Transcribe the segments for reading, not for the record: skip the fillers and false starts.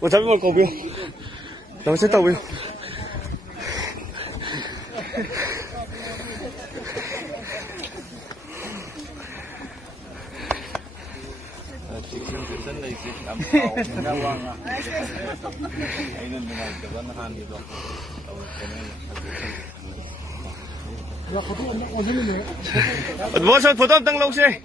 我这边我高标，然后再倒标。Bố sao photô tăng lâu xe.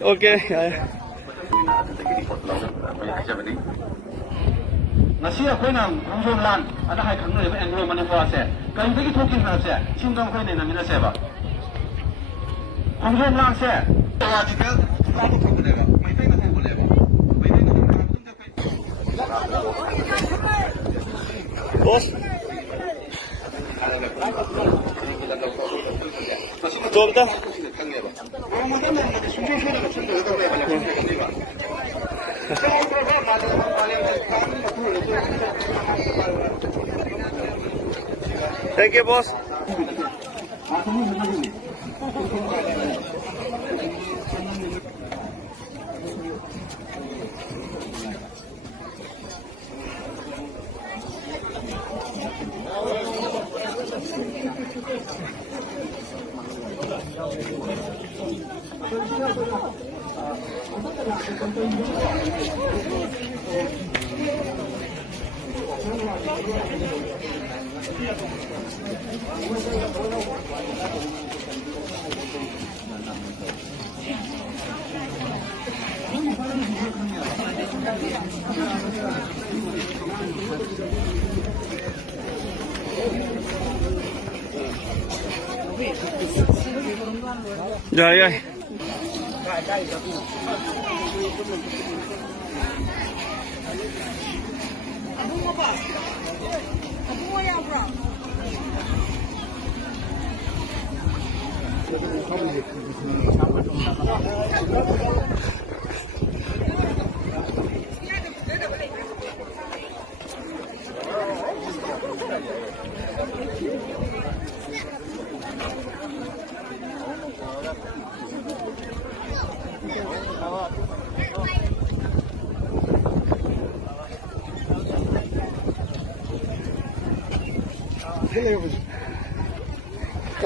Okay. Nasi aku nak konsul lan, ada hai kang ni Anglo mana kuasa se. Kau ini tokin mana se? Singkang kau ni nama mana se ba? Konsul lan se. Awak cakap, kamu kau boleh ba? Mai nak kau boleh ba? Mai nak kau Bos. Jom dah. Thank you, boss. Rồi ơi.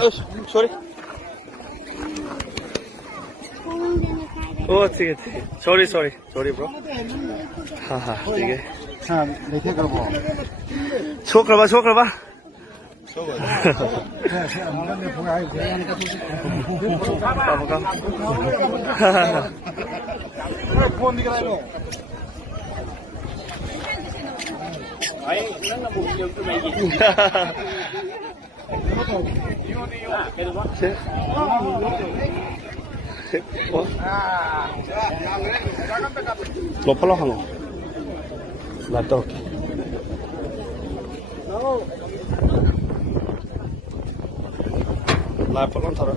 Oh, sorry. Oh, ठीक है. Sorry, bro. हाँ, ठीक है. हाँ, देखिए करो वो. छोकर बा. फोन दिख रहा है. आई, ना बुक 뭐 팔로 한 거? 나도. 나 팔로 타라.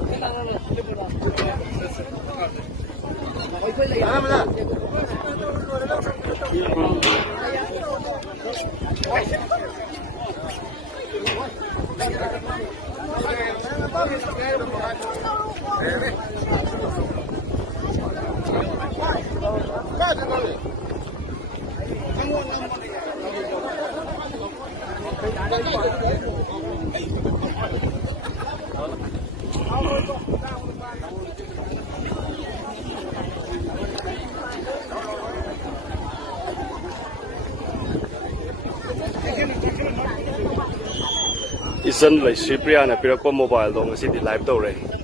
Isan like Cyprian na pero ko mobile dong si di live daw rin.